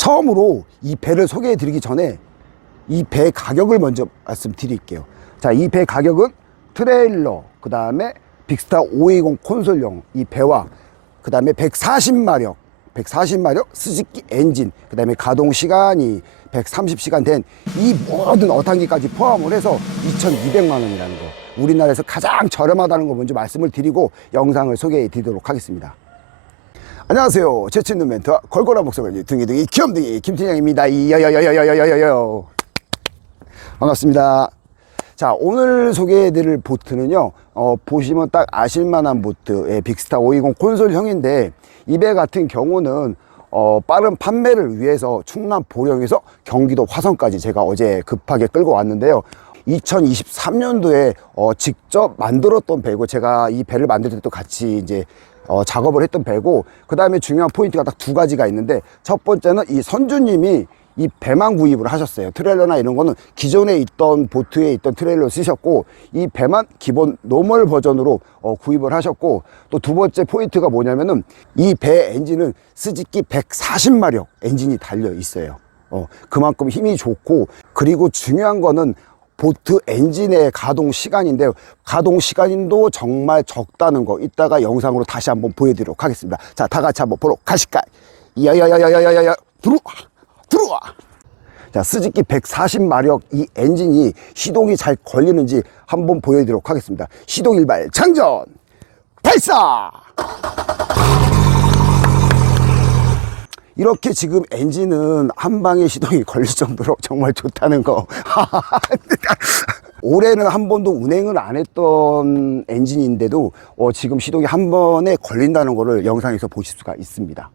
처음으로 이 배를 소개해 드리기 전에 이 배 가격을 먼저 말씀드릴게요. 자, 이 배 가격은 트레일러, 그 다음에 빅스타 520 콘솔용 이 배와 그 다음에 140마력, 140마력 스즈키 엔진, 그 다음에 가동 시간이 130시간 된 이 모든 어탕기까지 포함을 해서 2,200만 원이라는 거. 우리나라에서 가장 저렴하다는 거 먼저 말씀을 드리고 영상을 소개해 드리도록 하겠습니다. 안녕하세요. 재치있는 멘트와 걸걸한 목소리 등이등이 귀염등이 김팀장입니다. 이여여여여여여여여 반갑습니다. 자 오늘 소개해드릴 보트는요 어, 보시면 딱 아실만한 보트 예, 빅스타 520 콘솔형인데 이 배 같은 경우는 어, 빠른 판매를 위해서 충남 보령에서 경기도 화성까지 제가 어제 급하게 끌고 왔는데요 2023년도에 어, 직접 만들었던 배고 제가 이 배를 만들 때도 같이 이제 어, 작업을 했던 배고 그 다음에 중요한 포인트가 딱 두 가지가 있는데 첫 번째는 이 선주님이 이 배만 구입을 하셨어요. 트레일러나 이런 거는 기존에 있던 보트에 있던 트레일러 쓰셨고 이 배만 기본 노멀 버전으로 어, 구입을 하셨고 또 두 번째 포인트가 뭐냐면은 이 배 엔진은 스즈키 140마력 엔진이 달려 있어요. 어, 그만큼 힘이 좋고 그리고 중요한 거는 보트 엔진의 가동 시간인데 가동 시간도 정말 적다는 거 이따가 영상으로 다시 한번 보여드리도록 하겠습니다. 자 다 같이 한번 보러 가실까요? 야야야야야야야. 들어와! 들어와! 자 스즈키 140마력 이 엔진이 시동이 잘 걸리는지 한번 보여드리도록 하겠습니다. 시동 일발 장전! 발사! 이렇게 지금 엔진은 한 방에 시동이 걸릴 정도로 정말 좋다는 거. 올해는 한 번도 운행을 안 했던 엔진인데도 어, 지금 시동이 한 번에 걸린다는 것을 영상에서 보실 수가 있습니다.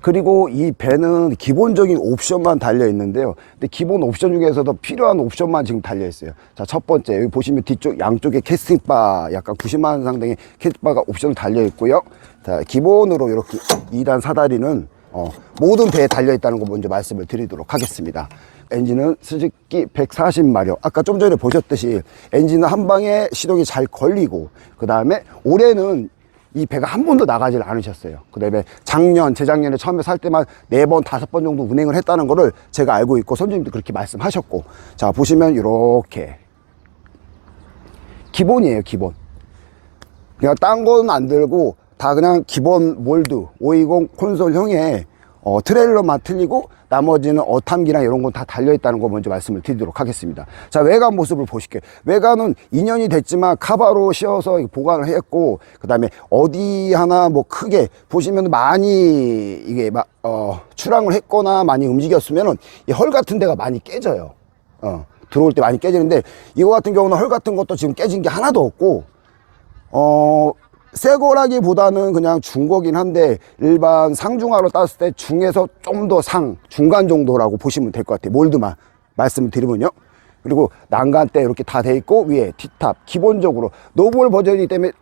그리고 이 배는 기본적인 옵션만 달려 있는데요. 근데 기본 옵션 중에서도 필요한 옵션만 지금 달려 있어요. 자, 첫 번째 여기 보시면 뒤쪽 양쪽에 캐스팅바 약간 90만 원 상당의 캐스팅바가 옵션을 달려 있고요. 자, 기본으로 이렇게 2단 사다리는 어, 모든 배에 달려 있다는 거 먼저 말씀을 드리도록 하겠습니다. 엔진은 스즈키 140마력. 아까 좀 전에 보셨듯이 엔진은 한 방에 시동이 잘 걸리고 그 다음에 올해는 이 배가 한 번도 나가질 않으셨어요. 그 다음에 작년, 재작년에 처음에 살 때만 네 번, 다섯 번 정도 운행을 했다는 거를 제가 알고 있고 선주님도 그렇게 말씀하셨고 자 보시면 이렇게 기본이에요 기본 그냥 딴 건 안 들고 다 그냥 기본 몰드 520 콘솔형의 어, 트레일러만 틀리고 나머지는 어탐기랑 이런 건 다 달려있다는 거 먼저 말씀을 드리도록 하겠습니다. 자, 외관 모습을 보실게요. 외관은 2년이 됐지만 카바로 씌워서 보관을 했고, 그 다음에 어디 하나 뭐 크게 보시면 많이 이게 막, 어, 출항을 했거나 많이 움직였으면은 이헐 같은 데가 많이 깨져요. 어, 들어올 때 많이 깨지는데 이거 같은 경우는 헐 같은 것도 지금 깨진 게 하나도 없고, 어, 새 거라기보다는 그냥 중고긴 한데 일반 상중하로 땄을 때 중에서 좀 더 상, 중간 정도라고 보시면 될 것 같아요. 몰드만 말씀을 드리면요. 그리고 난간대 이렇게 다 돼 있고 위에 티탑 기본적으로 노멀 버전이기 때문에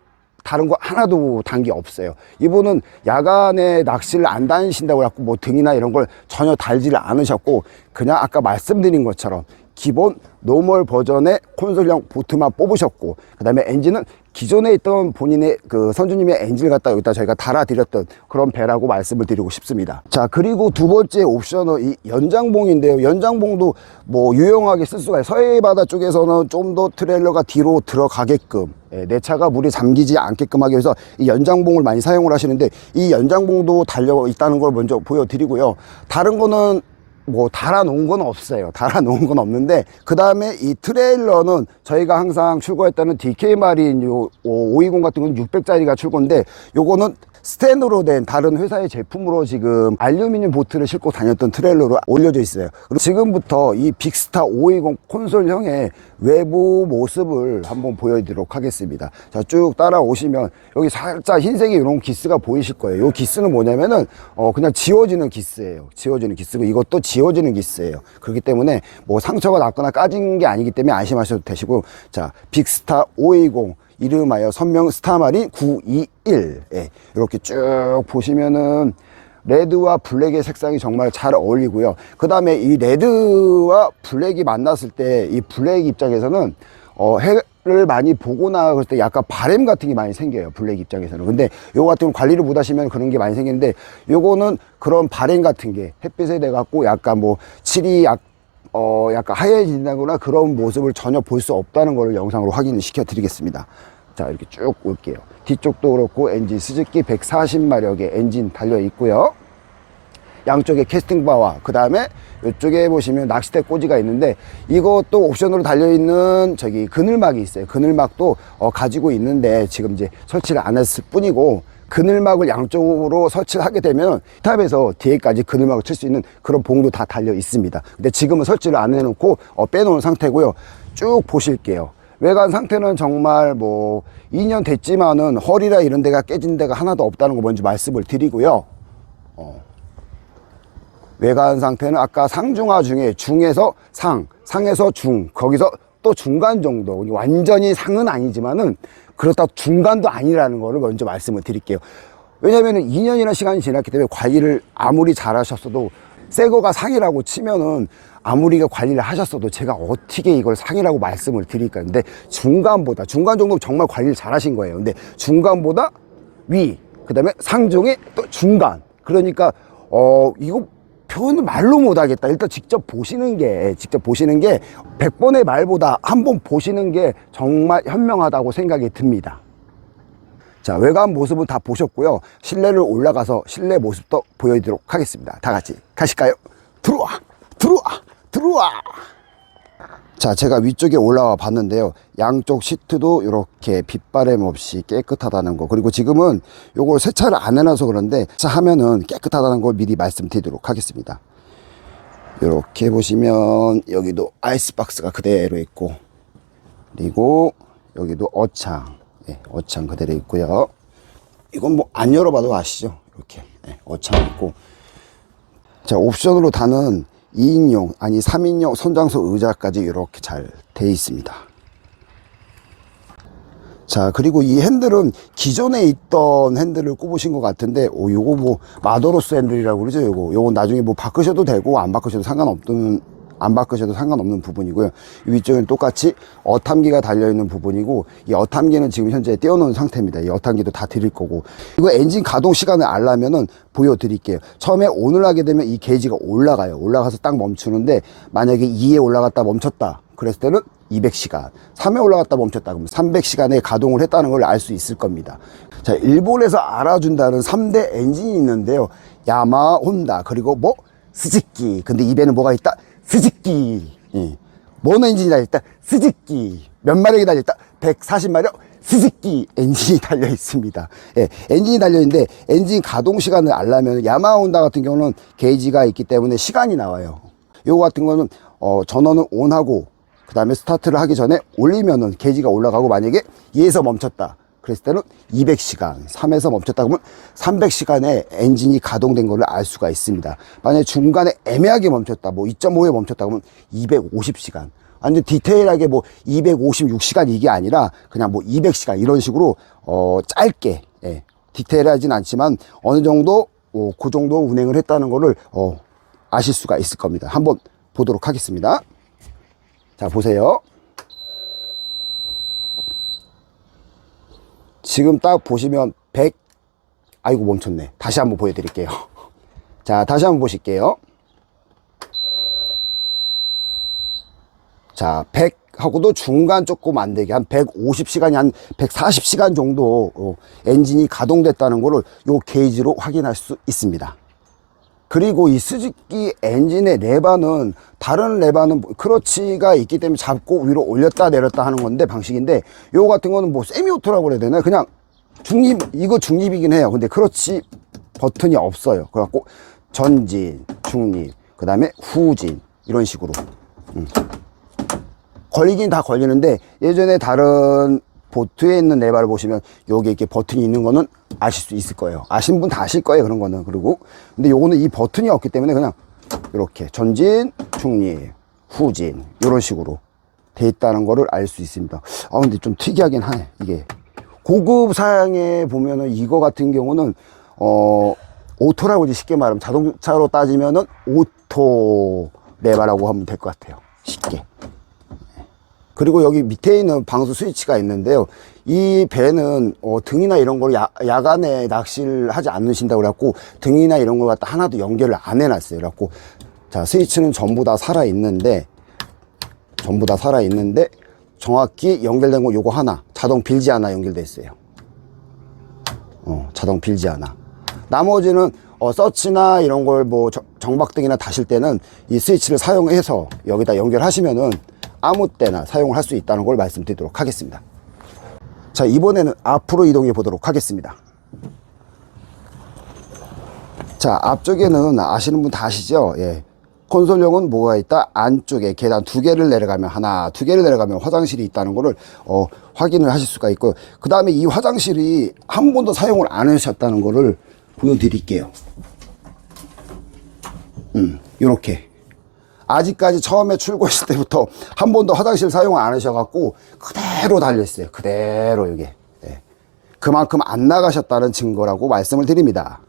다른 거 하나도 단 게 없어요. 이분은 야간에 낚시를 안 다니신다고 해갖고 뭐 등이나 이런 걸 전혀 달지를 않으셨고 그냥 아까 말씀드린 것처럼 기본 노멀 버전의 콘솔형 보트만 뽑으셨고 그 다음에 엔진은 기존에 있던 본인의 그 선주님의 엔진을 갖다 여기다 저희가 달아드렸던 그런 배라고 말씀을 드리고 싶습니다. 자 그리고 두 번째 옵션은 이 연장봉인데요. 연장봉도 뭐 유용하게 쓸 수가 있어요 서해 바다 쪽에서는 좀 더 트레일러가 뒤로 들어가게끔 예, 내 차가 물이 잠기지 않게끔 하기 위해서 이 연장봉을 많이 사용을 하시는데 이 연장봉도 달려 있다는 걸 먼저 보여드리고요. 다른 거는 뭐 달아놓은 건 없어요. 달아놓은 건 없는데 그 다음에 이 트레일러는 저희가 항상 출고했다는 DK 마린 요 520 같은 건 600짜리가 출고인데 요거는 스탠으로 된 다른 회사의 제품으로 지금 알루미늄 보트를 싣고 다녔던 트레일러로 올려져 있어요. 그리고 지금부터 이 빅스타 520 콘솔형의 외부 모습을 한번 보여드리도록 하겠습니다. 자, 쭉 따라오시면 여기 살짝 흰색의 이런 기스가 보이실 거예요. 이 기스는 뭐냐면은 어, 그냥 지워지는 기스예요. 지워지는 기스고 이것도 지워지는 기스예요. 그렇기 때문에 뭐 상처가 났거나 까진 게 아니기 때문에 안심하셔도 되시고 자, 빅스타 520 이름하여 선명 스타마린 921 예, 이렇게 쭉 보시면은 레드와 블랙의 색상이 정말 잘 어울리고요. 그 다음에 이 레드와 블랙이 만났을 때 이 블랙 입장에서는 어, 해, 를 많이 보고 나갔을 때 약간 바램 같은 게 많이 생겨요 블랙 입장에서는. 근데 요거 같은 건 관리를 못 하시면 그런 게 많이 생기는데 요거는 그런 바램 같은 게 햇빛에 돼 갖고 약간 뭐 칠이 약, 어, 약간 하얘진다거나 그런 모습을 전혀 볼 수 없다는 거를 영상으로 확인을 시켜 드리겠습니다 자 이렇게 쭉 올게요. 뒤쪽도 그렇고 엔진 스즈키 140마력의 엔진 달려 있고요. 양쪽에 캐스팅 바와 그 다음에 이쪽에 보시면 낚싯대 꽂이가 있는데 이것도 옵션으로 달려있는 저기 그늘막이 있어요. 그늘막도 어, 가지고 있는데 지금 이제 설치를 안 했을 뿐이고 그늘막을 양쪽으로 설치를 하게 되면 탑에서 뒤에까지 그늘막을 칠 수 있는 그런 봉도 다 달려 있습니다. 근데 지금은 설치를 안 해놓고 어, 빼놓은 상태고요. 쭉 보실게요 외관 상태는 정말 뭐 2년 됐지만은 허리라 이런 데가 깨진 데가 하나도 없다는 거 먼저 말씀을 드리고요 외관 상태는 아까 상중하 중에 중에서 상, 상에서 중, 거기서 또 중간 정도. 완전히 상은 아니지만은 그렇다 중간도 아니라는 거를 먼저 말씀을 드릴게요. 왜냐면은 2년이나 시간이 지났기 때문에 관리를 아무리 잘하셨어도 새 거가 상이라고 치면은 아무리 관리를 하셨어도 제가 어떻게 이걸 상이라고 말씀을 드릴까요? 근데 중간보다, 중간 정도 정말 관리를 잘 하신 거예요. 근데 중간보다 위, 그 다음에 상중에 또 중간. 그러니까, 어, 이거 표현을 말로 못하겠다. 일단 직접 보시는 게, 직접 보시는 게 100번의 말보다 한 번 보시는 게 정말 현명하다고 생각이 듭니다. 자, 외관 모습은 다 보셨고요. 실내를 올라가서 실내 모습도 보여드리도록 하겠습니다. 다 같이 가실까요? 들어와! 들어와! 들어와! 자, 제가 위쪽에 올라와 봤는데요. 양쪽 시트도 이렇게 빗바람 없이 깨끗하다는 거. 그리고 지금은 요걸 세차를 안 해놔서 그런데 하면은 깨끗하다는 걸 미리 말씀드리도록 하겠습니다. 이렇게 보시면 여기도 아이스박스가 그대로 있고 그리고 여기도 어창 예, 어창 그대로 있고요 이건 뭐 안 열어봐도 아시죠 이렇게 예, 어창 있고 자 옵션으로 다는 2인용 아니 3인용 선장소 의자까지 이렇게 잘 돼 있습니다. 자 그리고 이 핸들은 기존에 있던 핸들을 꼽으신 것 같은데 오 요거 뭐 마더로스 핸들이라고 그러죠? 요거. 요거 나중에 뭐 바꾸셔도 되고 안 바꾸셔도 상관없는 안 바꾸셔도 상관없는 부분이고요. 이 위쪽엔 똑같이 어탐기가 달려있는 부분이고 이 어탐기는 지금 현재 떼어놓은 상태입니다. 이 어탐기도 다 드릴 거고. 이거 엔진 가동 시간을 알려면은 보여드릴게요. 처음에 온을 하게 되면 이 게이지가 올라가요. 올라가서 딱 멈추는데 만약에 2에 올라갔다 멈췄다 그랬을 때는 200시간 3에 올라갔다 멈췄다 그러면 300시간에 가동을 했다는 걸 알 수 있을 겁니다. 자 일본에서 알아준다는 3대 엔진이 있는데요. 야마 혼다. 그리고 뭐? 스즈키. 근데 입에는 뭐가 있다 스즈키 예. 뭔 엔진이 달려있다 스즈키 몇 마력이 달려있다 140마력 스즈키 엔진이 달려 있습니다. 예, 엔진이 달려 있는데 엔진 가동 시간을 알려면 야마혼다 같은 경우는 게이지가 있기 때문에 시간이 나와요. 요거 같은 거는 어, 전원을 온하고 그 다음에 스타트를 하기 전에 올리면은 게이지가 올라가고 만약에 2에서 멈췄다. 그랬을 때는 200시간, 3에서 멈췄다 그러면 300시간에 엔진이 가동된 것을 알 수가 있습니다. 만약에 중간에 애매하게 멈췄다, 뭐 2.5에 멈췄다 그러면 250시간. 완전 디테일하게 뭐 256시간 이게 아니라 그냥 뭐 200시간 이런 식으로 어 짧게 예, 디테일하진 않지만 어느 정도 어, 그 정도 운행을 했다는 거를 어 아실 수가 있을 겁니다. 한번 보도록 하겠습니다. 자 보세요. 지금 딱 보시면 100 아이고 멈췄네. 다시 한번 보여드릴게요. 자 다시 한번 보실게요. 자, 100 하고도 중간 조금 안 되게 한 150시간이 한 140시간 정도 어, 엔진이 가동됐다는 거를 요 게이지로 확인할 수 있습니다. 그리고 이 스즈키 엔진의 레바는 다른 레바는 뭐 크러치가 있기 때문에 잡고 위로 올렸다 내렸다 하는 건데 방식인데 요 같은 거는 뭐 세미오토라고 그래야 되나? 그냥 중립 이거 중립이긴 해요. 근데 크러치 버튼이 없어요. 그래갖고 전진 중립 그 다음에 후진 이런 식으로. 음. 걸리긴 다 걸리는데 예전에 다른 보트에 있는 레바를 보시면 여기 이렇게 버튼이 있는 거는 아실 수 있을 거예요. 아신 분 다 아실 거예요. 그런 거는. 그리고 근데 요거는 이 버튼이 없기 때문에 그냥 이렇게 전진, 중립, 후진 이런 식으로 돼 있다는 거를 알 수 있습니다. 아 근데 좀 특이하긴 하네. 이게 고급 사양에 보면은 이거 같은 경우는 어 오토라고 이제 쉽게 말하면 자동차로 따지면은 오토 레바라고 하면 될 것 같아요. 쉽게. 그리고 여기 밑에 있는 방수 스위치가 있는데요. 이 배는 어, 등이나 이런 걸 야, 야간에 낚시를 하지 않으신다고 그래갖고 등이나 이런 걸 갖다 하나도 연결을 안 해놨어요. 그래갖고 자 스위치는 전부 다 살아 있는데 전부 다 살아 있는데 정확히 연결된 거 요거 하나 자동 빌지 하나 연결돼 있어요. 어, 자동 빌지 하나. 나머지는 어, 서치나 이런 걸 뭐 정박등이나 다실 때는 이 스위치를 사용해서 여기다 연결하시면은 아무 때나 사용을 할수 있다는 걸 말씀드리도록 하겠습니다. 자, 이번에는 앞으로 이동해 보도록 하겠습니다. 자, 앞쪽에는 아시는 분 다 아시죠? 예. 콘솔용은 뭐가 있다? 안쪽에 계단 두 개를 내려가면 하나, 두 개를 내려가면 화장실이 있다는 거를 어, 확인을 하실 수가 있고요. 그 다음에 이 화장실이 한 번도 사용을 안 하셨다는 거를 보여드릴게요. 음, 요렇게. 아직까지 처음에 출고했을 때부터 한 번도 화장실 사용 안 하셔갖고 그대로 달려있어요. 그대로 이게. 예. 그만큼 안 나가셨다는 증거라고 말씀을 드립니다.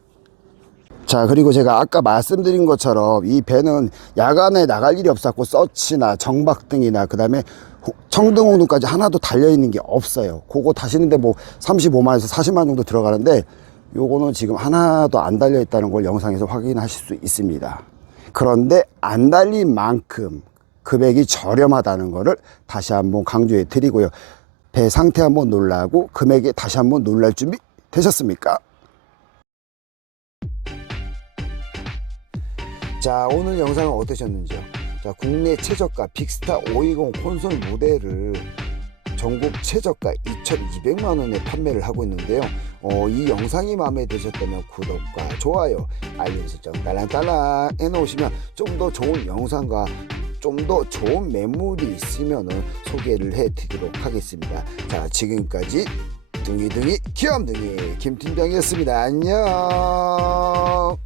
자 그리고 제가 아까 말씀드린 것처럼 이 배는 야간에 나갈 일이 없었고 서치나 정박등이나 그 다음에 청등홍등까지 하나도 달려있는 게 없어요 그거 다시는데 뭐 35만에서 40만 정도 들어가는데 요거는 지금 하나도 안 달려 있다는 걸 영상에서 확인하실 수 있습니다 그런데 안 달린 만큼 금액이 저렴하다는 거를 다시 한번 강조해 드리고요. 배 상태 한번 놀라고 금액에 다시 한번 놀랄 준비 되셨습니까? 자 오늘 영상은 어떠셨는지요? 자 국내 최저가 빅스타 520 콘솔 모델을 전국 최저가 2200만 원에 판매를 하고 있는데요 어, 이 영상이 마음에 드셨다면 구독과 좋아요 알림 설정 딸랑딸랑 해놓으시면 좀 더 좋은 영상과 좀 더 좋은 매물이 있으면 소개를 해 드리도록 하겠습니다. 자 지금까지 둥이둥이 귀염둥이 김팀장이었습니다. 안녕